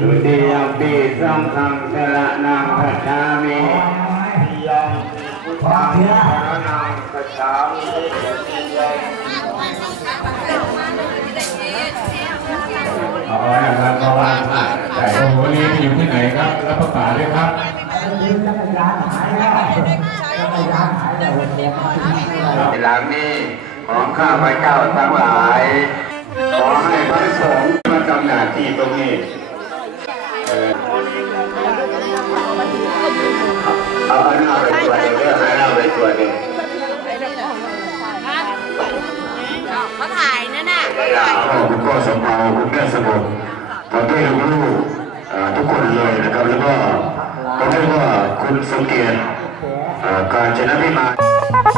ดุติยมปีสังฆังสระนังคัจฉามิยังพุทธังสรณังคัจฉามิยังขอให้รับประวานแต่โอ้โหนี่อยู่ที่ไหนครับรับประกาศด้วยครับหลังนี้ของข้าพเจ้าทั้งหลาย ตัวหนึ่งเรื่องให้หน้าไปตัวหนึ่งเขาถ่ายนั่นน่ะได้ลาพ่อคุณพ่อสมภารคุณแม่สมบูรณ์ขอนที่ลูกทุกคนเลยนะครับแล้วก็ขอด้วยว่าคุณสมเกียรติการชนะพิมาน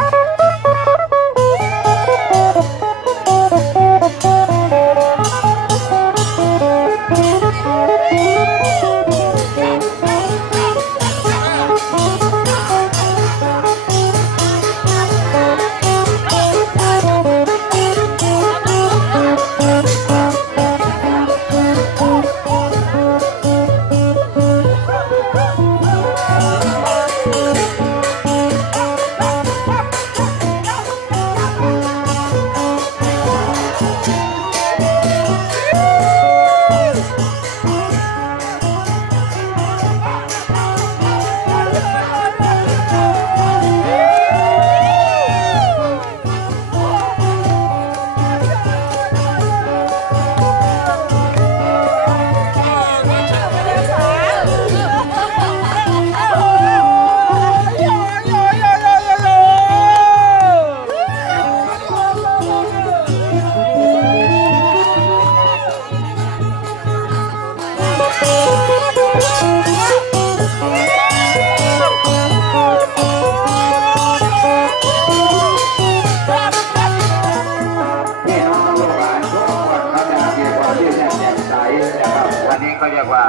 วันนี้ก็เรียกว่า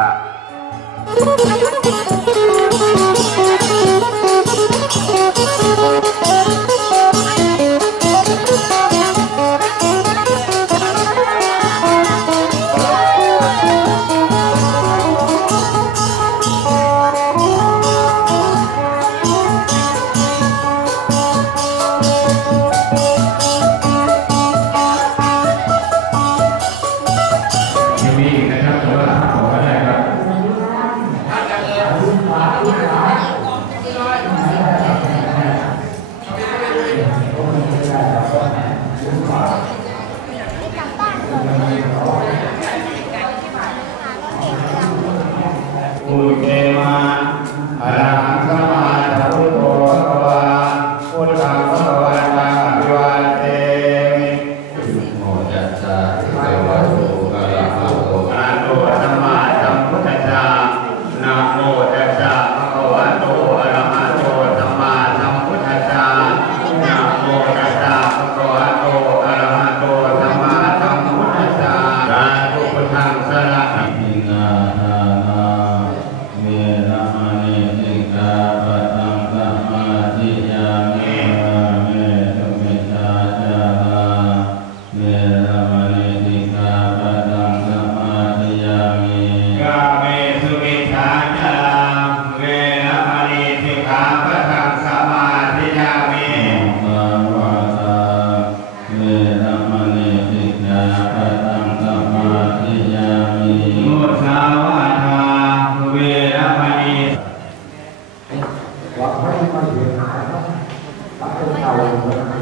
hay mà thiệt hại không? Đã từng cầu